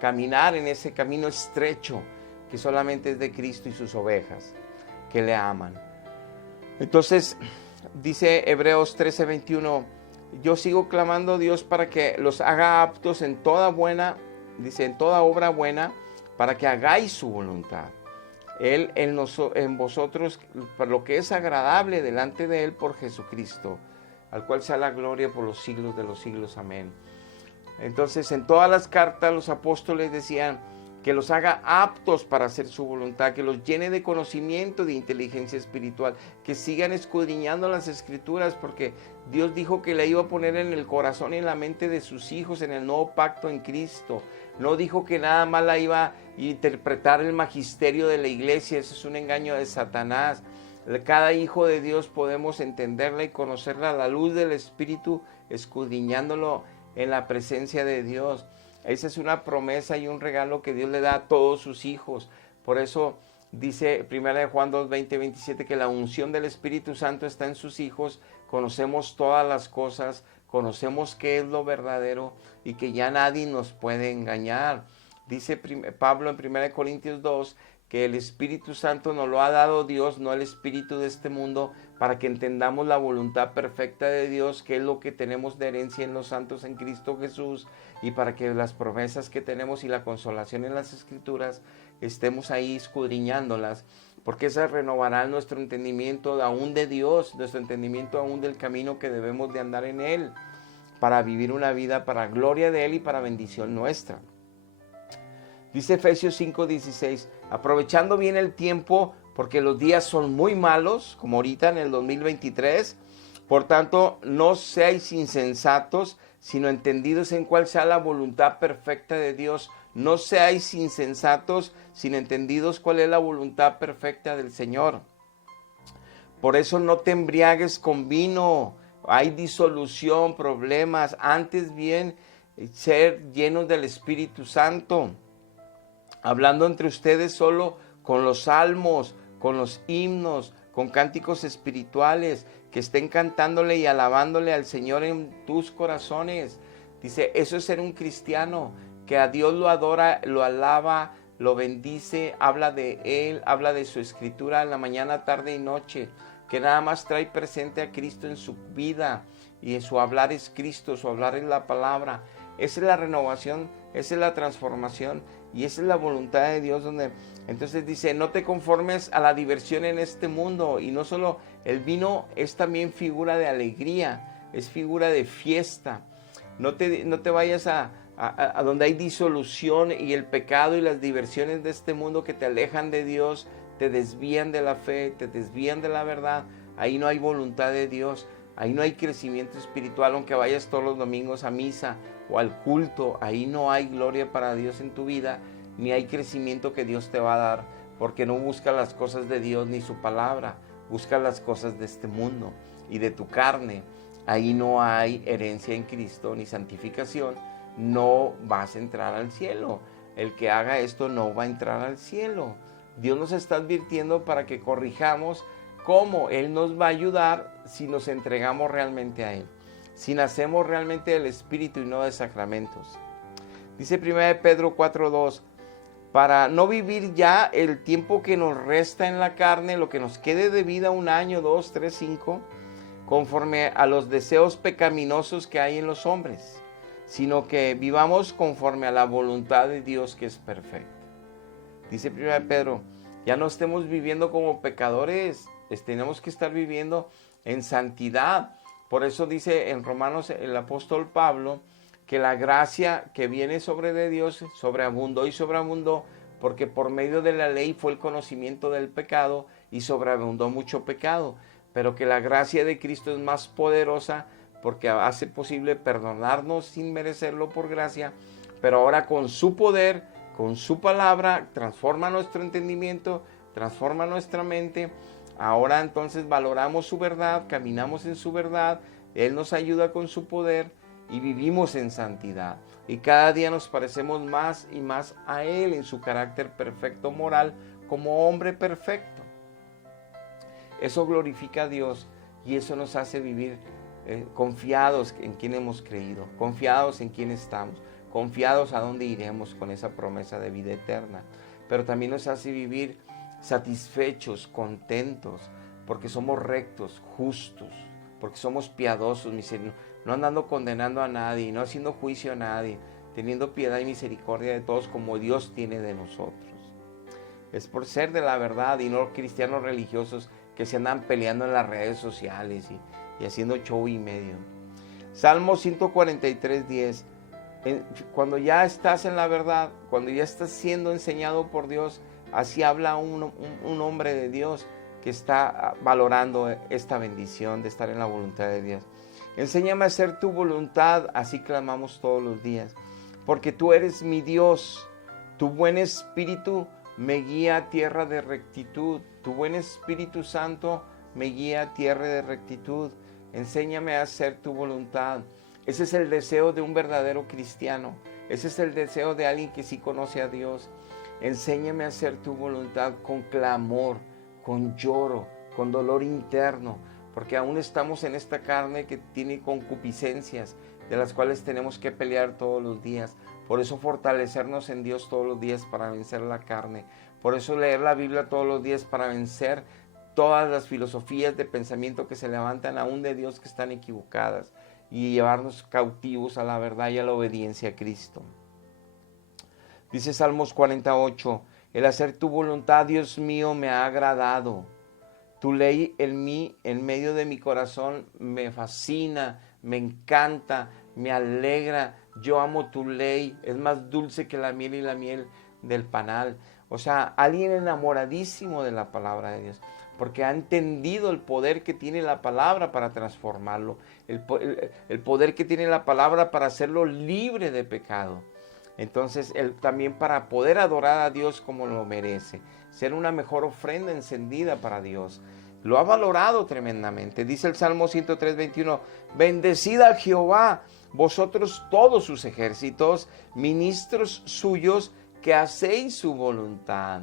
caminar en ese camino estrecho que solamente es de Cristo y sus ovejas que le aman. Entonces dice Hebreos 13:21, yo sigo clamando a Dios para que los haga aptos en toda buena, dice, en toda obra buena, para que hagáis su voluntad. Él en vosotros, para lo que es agradable delante de Él por Jesucristo, al cual sea la gloria por los siglos de los siglos. Amén. Entonces, en todas las cartas los apóstoles decían que los haga aptos para hacer su voluntad, que los llene de conocimiento, de inteligencia espiritual, que sigan escudriñando las escrituras, porque Dios dijo que le iba a poner en el corazón y en la mente de sus hijos en el nuevo pacto en Cristo. No dijo que nada más la iba a interpretar el magisterio de la iglesia, eso es un engaño de Satanás. Cada hijo de Dios podemos entenderla y conocerla a la luz del Espíritu, escudriñándolo en la presencia de Dios. Esa es una promesa y un regalo que Dios le da a todos sus hijos. Por eso dice 1 Juan 2, 20, 27 que la unción del Espíritu Santo está en sus hijos. Conocemos todas las cosas, conocemos qué es lo verdadero y que ya nadie nos puede engañar. Dice Pablo en 1 Corintios 2 que el Espíritu Santo nos lo ha dado Dios, no el espíritu de este mundo, para que entendamos la voluntad perfecta de Dios, que es lo que tenemos de herencia en los santos en Cristo Jesús, y para que las promesas que tenemos y la consolación en las Escrituras estemos ahí escudriñándolas, porque esas renovarán nuestro entendimiento aún de Dios, nuestro entendimiento aún del camino que debemos de andar en Él, para vivir una vida para gloria de Él y para bendición nuestra. Dice Efesios 5:16, aprovechando bien el tiempo, porque los días son muy malos, como ahorita en el 2023, por tanto, no seáis insensatos, sino entendidos en cuál sea la voluntad perfecta de Dios. No seáis insensatos, sino entendidos cuál es la voluntad perfecta del Señor. Por eso no te embriagues con vino, hay disolución, problemas, antes bien ser llenos del Espíritu Santo, hablando entre ustedes solo con los salmos, con los himnos, con cánticos espirituales, que estén cantándole y alabándole al Señor en tus corazones. Dice, eso es ser un cristiano, que a Dios lo adora, lo alaba, lo bendice, habla de Él, habla de su escritura en la mañana, tarde y noche, que nada más trae presente a Cristo en su vida, y en su hablar es Cristo, su hablar es la palabra. Esa es la renovación, esa es la transformación, y esa es la voluntad de Dios. Entonces dice, no te conformes a la diversión en este mundo. Y no solo el vino es también figura de alegría, es figura de fiesta. No te vayas a donde hay disolución y el pecado y las diversiones de este mundo que te alejan de Dios, te desvían de la fe, te desvían de la verdad. Ahí no hay voluntad de Dios. ahí no hay crecimiento espiritual, aunque vayas todos los domingos a misa o al culto, ahí no hay gloria para Dios en tu vida, ni hay crecimiento que Dios te va a dar, porque no buscas las cosas de Dios ni su palabra, buscas las cosas de este mundo y de tu carne. Ahí no hay herencia en Cristo ni santificación, no vas a entrar al cielo. El que haga esto no va a entrar al cielo. Dios nos está advirtiendo para que corrijamos cómo Él nos va a ayudar si nos entregamos realmente a Él, si nacemos realmente del Espíritu y no de sacramentos. Dice 1 Pedro 4:2, para no vivir ya el tiempo que nos resta en la carne, lo que nos quede de vida, 1 año, 2, 3, 5, conforme a los deseos pecaminosos que hay en los hombres, sino que vivamos conforme a la voluntad de Dios que es perfecta. Dice 1 Pedro, ya no estemos viviendo como pecadores, tenemos que estar viviendo en santidad. Por eso dice en Romanos el apóstol Pablo que la gracia que viene sobre de Dios sobreabundó y sobreabundó, porque por medio de la ley fue el conocimiento del pecado y sobreabundó mucho pecado, pero que la gracia de Cristo es más poderosa porque hace posible perdonarnos sin merecerlo por gracia, pero ahora con su poder, con su palabra, transforma nuestro entendimiento, transforma nuestra mente. Ahora entonces valoramos su verdad, caminamos en su verdad, Él nos ayuda con su poder y vivimos en santidad. Y cada día nos parecemos más y más a Él en su carácter perfecto moral como hombre perfecto. Eso glorifica a Dios y eso nos hace vivir confiados en quien hemos creído, confiados en quien estamos, confiados a dónde iremos con esa promesa de vida eterna. Pero también nos hace vivir satisfechos, contentos, porque somos rectos, justos, porque somos piadosos, no andando condenando a nadie, no haciendo juicio a nadie, teniendo piedad y misericordia de todos como Dios tiene de nosotros. Es por ser de la verdad y no cristianos religiosos que se andan peleando en las redes sociales y haciendo show y medio. Salmo 143:10. Cuando ya estás en la verdad, cuando ya estás siendo enseñado por Dios, así habla un hombre de Dios que está valorando esta bendición de estar en la voluntad de Dios. Enséñame a hacer tu voluntad, así clamamos todos los días, porque tú eres mi Dios, tu buen espíritu me guía a tierra de rectitud, tu buen Espíritu Santo me guía a tierra de rectitud. Enséñame a hacer tu voluntad. Ese es el deseo de un verdadero cristiano. Ese es el deseo de alguien que sí conoce a Dios. Enséñame a hacer tu voluntad con clamor, con lloro, con dolor interno, porque aún estamos en esta carne que tiene concupiscencias, de las cuales tenemos que pelear todos los días. Por eso fortalecernos en Dios todos los días para vencer la carne. Por eso leer la Biblia todos los días para vencer todas las filosofías de pensamiento que se levantan aún de Dios que están equivocadas y llevarnos cautivos a la verdad y a la obediencia a Cristo. Dice Salmos 48, el hacer tu voluntad, Dios mío, me ha agradado. Tu ley en medio de mi corazón me fascina, me encanta, me alegra. Yo amo tu ley, es más dulce que la miel y la miel del panal. O sea, alguien enamoradísimo de la palabra de Dios, porque ha entendido el poder que tiene la palabra para transformarlo, el poder que tiene la palabra para hacerlo libre de pecado. Entonces, también para poder adorar a Dios como lo merece, ser una mejor ofrenda encendida para Dios. Lo ha valorado tremendamente. Dice el Salmo 103:21, bendecid a Jehová, vosotros todos sus ejércitos, ministros suyos, que hacéis su voluntad.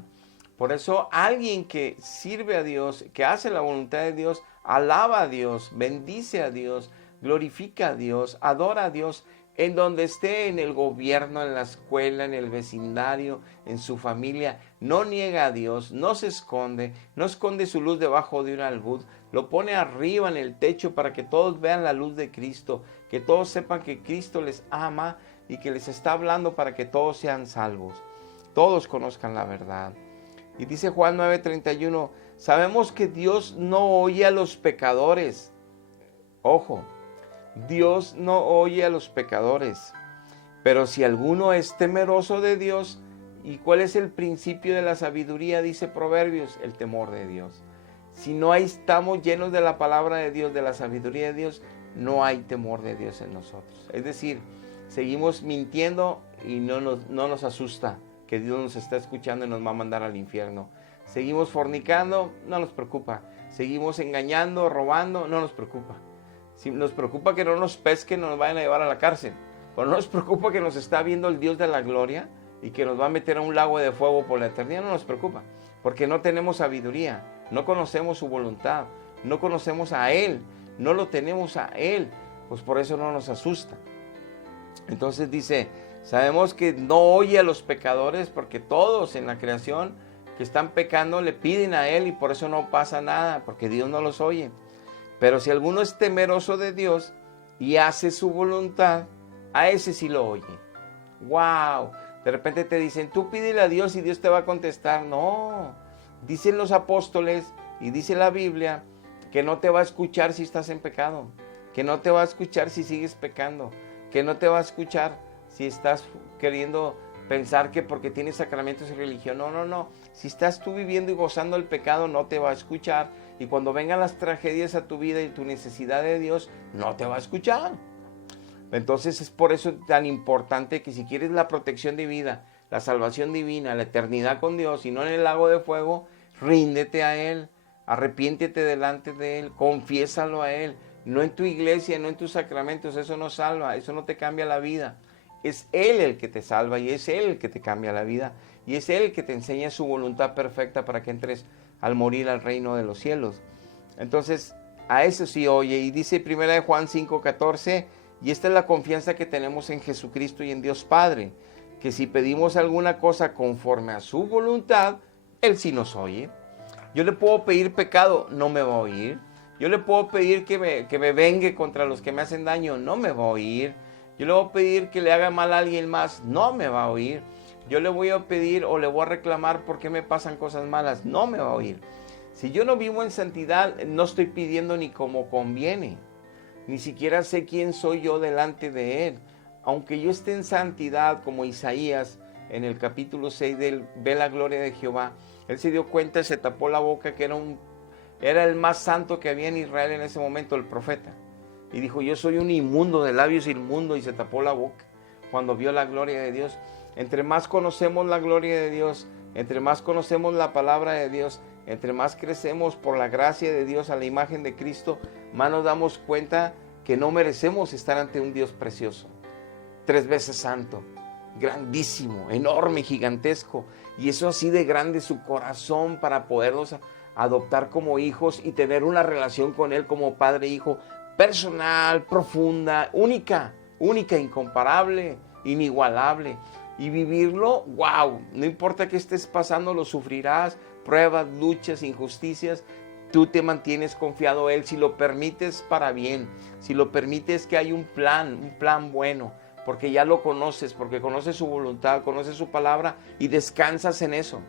Por eso alguien que sirve a Dios, que hace la voluntad de Dios, alaba a Dios, bendice a Dios, glorifica a Dios, adora a Dios, en donde esté, en el gobierno, en la escuela, en el vecindario, en su familia. No niega a Dios, no se esconde, no esconde su luz debajo de un almud, lo pone arriba en el techo para que todos vean la luz de Cristo, que todos sepan que Cristo les ama y que les está hablando para que todos sean salvos, todos conozcan la verdad. Y dice Juan 9:31, sabemos que Dios no oye a los pecadores. Ojo, Dios no oye a los pecadores, pero si alguno es temeroso de Dios, ¿y cuál es el principio de la sabiduría? Dice Proverbios, el temor de Dios. Si no estamos llenos de la palabra de Dios, de la sabiduría de Dios, no hay temor de Dios en nosotros. Es decir, seguimos mintiendo y no nos asusta que Dios nos está escuchando y nos va a mandar al infierno. Seguimos fornicando, no nos preocupa. Seguimos engañando, robando, no nos preocupa. Si nos preocupa que no nos pesquen, nos vayan a llevar a la cárcel. Pero no nos preocupa que nos está viendo el Dios de la gloria y que nos va a meter a un lago de fuego por la eternidad. No nos preocupa, porque no tenemos sabiduría, no conocemos su voluntad, no conocemos a Él, no lo tenemos a Él. Pues por eso no nos asusta. Entonces dice, sabemos que no oye a los pecadores, porque todos en la creación que están pecando le piden a Él y por eso no pasa nada, porque Dios no los oye. Pero si alguno es temeroso de Dios y hace su voluntad, a ese sí lo oye. ¡Wow! De repente te dicen, tú pídele a Dios y Dios te va a contestar. No, dicen los apóstoles y dice la Biblia que no te va a escuchar si estás en pecado, que no te va a escuchar si sigues pecando, que no te va a escuchar si estás queriendo pensar que porque tienes sacramentos y religión. No, no, no. Si estás tú viviendo y gozando el pecado, no te va a escuchar. Y cuando vengan las tragedias a tu vida y tu necesidad de Dios, no te va a escuchar. Entonces es por eso tan importante que si quieres la protección divina, la salvación divina, la eternidad con Dios y no en el lago de fuego, ríndete a Él, arrepiéntete delante de Él, confiésalo a Él. No en tu iglesia, no en tus sacramentos, eso no salva, eso no te cambia la vida. Es Él el que te salva y es Él el que te cambia la vida. Y es Él el que te enseña su voluntad perfecta para que entres al morir al reino de los cielos. Entonces, a eso sí oye. Y dice 1 Juan 5:14, y esta es la confianza que tenemos en Jesucristo y en Dios Padre, que si pedimos alguna cosa conforme a su voluntad, Él sí nos oye. Yo le puedo pedir pecado, no me va a oír. Yo le puedo pedir que me vengue contra los que me hacen daño, no me va a oír. Yo le voy a pedir que le haga mal a alguien más, no me va a oír. Yo le voy a pedir o le voy a reclamar por qué me pasan cosas malas, no me va a oír. Si yo no vivo en santidad, no estoy pidiendo ni como conviene. Ni siquiera sé quién soy yo delante de Él. Aunque yo esté en santidad, como Isaías en el capítulo 6 del Ve la gloria de Jehová, él se dio cuenta, se tapó la boca, que era el más santo que había en Israel en ese momento, el profeta. Y dijo, yo soy un inmundo, de labios inmundos, y se tapó la boca cuando vio la gloria de Dios. Entre más conocemos la gloria de Dios, entre más conocemos la palabra de Dios, entre más crecemos por la gracia de Dios a la imagen de Cristo, más nos damos cuenta que no merecemos estar ante un Dios precioso, 3 veces santo, grandísimo, enorme, gigantesco. Y eso así de grande su corazón para podernos adoptar como hijos y tener una relación con Él como padre e hijo, personal, profunda, única, incomparable, inigualable. Y vivirlo, wow, no importa que estés pasando, lo sufrirás, pruebas, luchas, injusticias, tú te mantienes confiado a Él, si lo permites para bien, si lo permites que hay un plan bueno, porque ya lo conoces, porque conoces su voluntad, conoces su palabra y descansas en eso,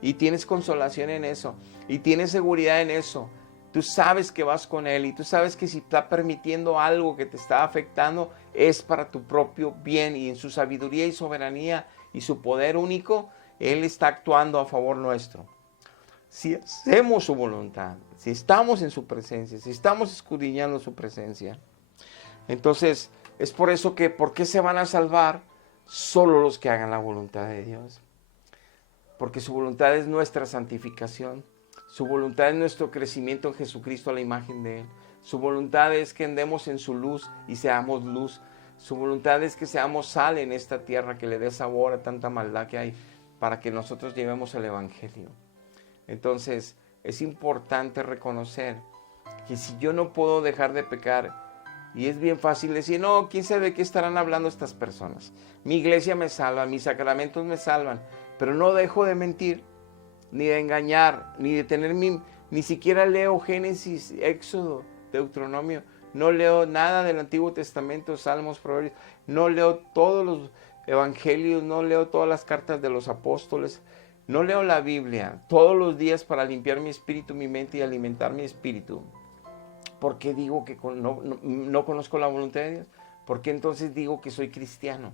y tienes consolación en eso, y tienes seguridad en eso. Tú sabes que vas con Él y tú sabes que si está permitiendo algo que te está afectando es para tu propio bien, y en su sabiduría y soberanía y su poder único, Él está actuando a favor nuestro. Si hacemos su voluntad, si estamos en su presencia, si estamos escudriñando su presencia, entonces es por eso que, ¿por qué se van a salvar? Solo los que hagan la voluntad de Dios. Porque su voluntad es nuestra santificación. Su voluntad es nuestro crecimiento en Jesucristo a la imagen de Él. Su voluntad es que andemos en su luz y seamos luz. Su voluntad es que seamos sal en esta tierra, que le dé sabor a tanta maldad que hay, para que nosotros llevemos el Evangelio. Entonces, es importante reconocer que si yo no puedo dejar de pecar, y es bien fácil decir, no, ¿quién sabe qué estarán hablando estas personas? Mi iglesia me salva, mis sacramentos me salvan, pero no dejo de mentir, ni de engañar, ni de tener ni siquiera leo Génesis, Éxodo, Deuteronomio, no leo nada del Antiguo Testamento, Salmos, Proverbios, no leo todos los evangelios, no leo todas las cartas de los apóstoles, no leo la Biblia todos los días para limpiar mi espíritu, mi mente y alimentar mi espíritu. ¿Por qué digo que no conozco la voluntad de Dios? ¿Por qué entonces digo que soy cristiano?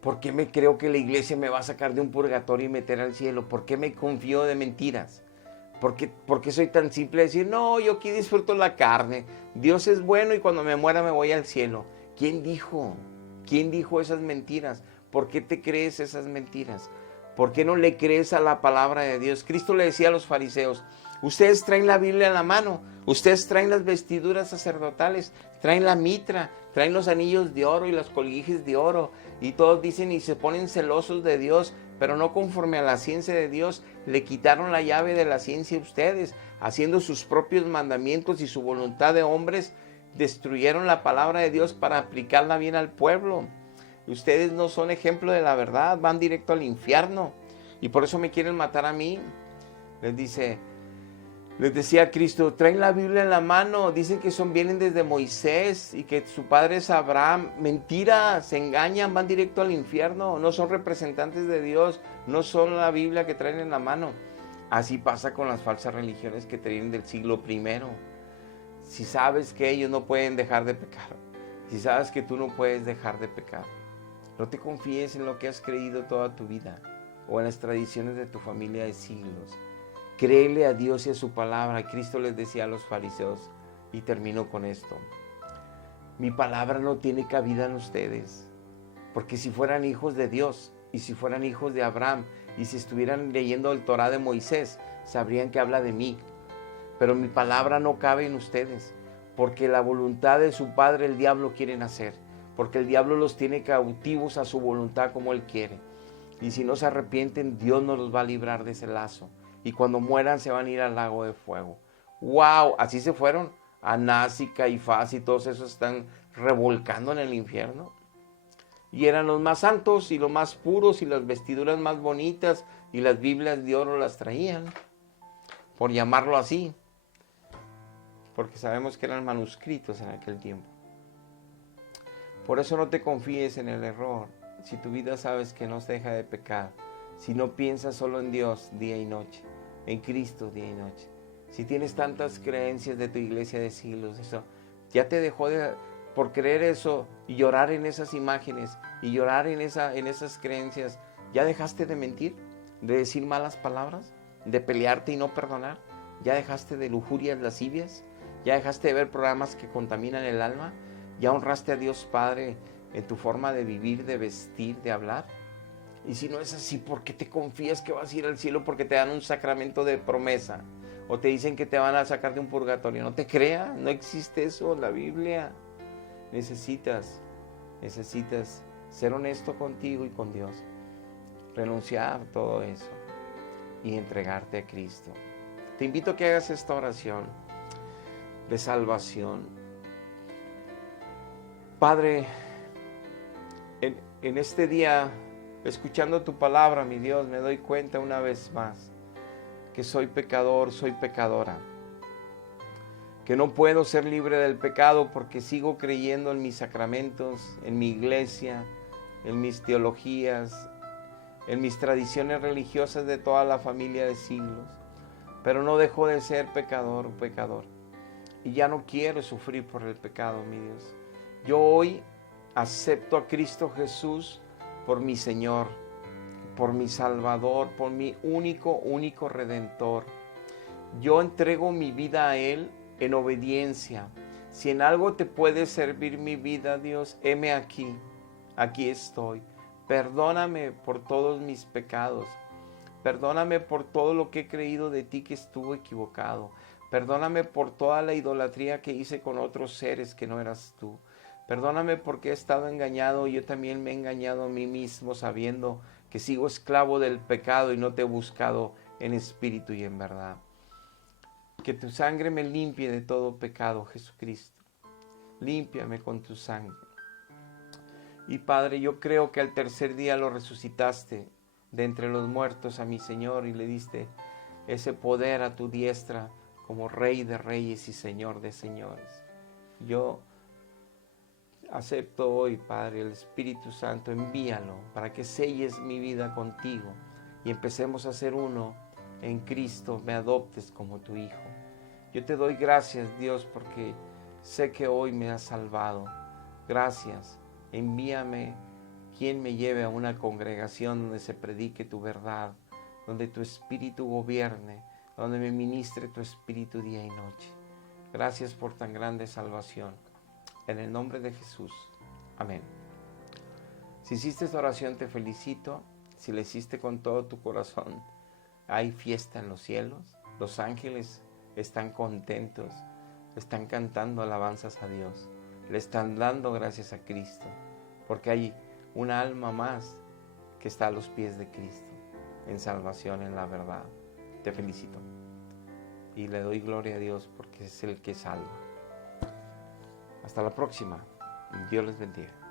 ¿Por qué me creo que la iglesia me va a sacar de un purgatorio y meter al cielo? ¿Por qué me confío de mentiras? ¿Por qué soy tan simple de decir, no, yo aquí disfruto la carne? Dios es bueno y cuando me muera me voy al cielo. ¿Quién dijo? ¿Quién dijo esas mentiras? ¿Por qué te crees esas mentiras? ¿Por qué no le crees a la palabra de Dios? Cristo le decía a los fariseos, ustedes traen la Biblia en la mano, ustedes traen las vestiduras sacerdotales, traen la mitra, traen los anillos de oro y las colguijes de oro, y todos dicen y se ponen celosos de Dios, pero no conforme a la ciencia de Dios. Le quitaron la llave de la ciencia a ustedes, haciendo sus propios mandamientos y su voluntad de hombres, destruyeron la palabra de Dios para aplicarla bien al pueblo. Ustedes no son ejemplo de la verdad, van directo al infierno. Y por eso me quieren matar a mí. Les decía Cristo, traen la Biblia en la mano, dicen que vienen desde Moisés y que su padre es Abraham. Mentira, se engañan, van directo al infierno, no son representantes de Dios, no son la Biblia que traen en la mano. Así pasa con las falsas religiones que traen del siglo I. Si sabes que ellos no pueden dejar de pecar, si sabes que tú no puedes dejar de pecar, no te confíes en lo que has creído toda tu vida o en las tradiciones de tu familia de siglos. Créele a Dios y a su palabra. Cristo les decía a los fariseos, y termino con esto, mi palabra no tiene cabida en ustedes, porque si fueran hijos de Dios y si fueran hijos de Abraham y si estuvieran leyendo el Torá de Moisés, sabrían que habla de mí. Pero mi palabra no cabe en ustedes, porque la voluntad de su padre el diablo quieren hacer, porque el diablo los tiene cautivos a su voluntad como él quiere. Y si no se arrepienten, Dios no los va a librar de ese lazo. Y cuando mueran se van a ir al lago de fuego. ¡Wow! Así se fueron. Anás y Caifás y todos esos están revolcando en el infierno. Y eran los más santos y los más puros y las vestiduras más bonitas y las Biblias de oro las traían, por llamarlo así, porque sabemos que eran manuscritos en aquel tiempo. Por eso no te confíes en el error. Si tu vida sabes que no se deja de pecar, si no piensas solo en Dios día y noche, en Cristo día y noche, si tienes tantas creencias de tu iglesia de siglos, eso ya te dejó por creer eso y llorar en esas imágenes y llorar en esas creencias, ¿ya dejaste de mentir, de decir malas palabras, de pelearte y no perdonar? ¿Ya dejaste de lujurias lascivias? ¿Ya dejaste de ver programas que contaminan el alma? ¿Ya honraste a Dios Padre en tu forma de vivir, de vestir, de hablar? Y si no es así, ¿por qué te confías que vas a ir al cielo? Porque te dan un sacramento de promesa o te dicen que te van a sacar de un purgatorio. No te creas, no existe eso en la Biblia. Necesitas ser honesto contigo y con Dios, renunciar a todo eso y entregarte a Cristo. Te invito a que hagas esta oración de salvación. Padre, en este día, escuchando tu palabra, mi Dios, me doy cuenta una vez más que soy pecador, soy pecadora, que no puedo ser libre del pecado porque sigo creyendo en mis sacramentos, en mi iglesia, en mis teologías, en mis tradiciones religiosas de toda la familia de siglos, pero no dejo de ser pecador o pecador. Y ya no quiero sufrir por el pecado, mi Dios. Yo hoy acepto a Cristo Jesús por mi Señor, por mi Salvador, por mi único Redentor. Yo entrego mi vida a Él en obediencia. Si en algo te puede servir mi vida, Dios, heme aquí, aquí estoy. Perdóname por todos mis pecados. Perdóname por todo lo que he creído de ti que estuvo equivocado. Perdóname por toda la idolatría que hice con otros seres que no eras tú. Perdóname porque he estado engañado y yo también me he engañado a mí mismo sabiendo que sigo esclavo del pecado y no te he buscado en espíritu y en verdad. Que tu sangre me limpie de todo pecado, Jesucristo. Límpiame con tu sangre. Y Padre, yo creo que al tercer día lo resucitaste de entre los muertos a mi Señor y le diste ese poder a tu diestra como Rey de Reyes y Señor de Señores. Yo acepto hoy, Padre, el Espíritu Santo, envíalo para que selles mi vida contigo y empecemos a ser uno en Cristo, me adoptes como tu Hijo. Yo te doy gracias, Dios, porque sé que hoy me has salvado. Gracias. Envíame quien me lleve a una congregación donde se predique tu verdad, donde tu Espíritu gobierne, donde me ministre tu Espíritu día y noche. Gracias por tan grande salvación. En el nombre de Jesús. Amén. Si hiciste esta oración, te felicito. Si la hiciste con todo tu corazón, hay fiesta en los cielos. Los ángeles están contentos, están cantando alabanzas a Dios. Le están dando gracias a Cristo, porque hay una alma más que está a los pies de Cristo, en salvación, en la verdad. Te felicito. Y le doy gloria a Dios porque es el que salva. Hasta la próxima. Dios les bendiga.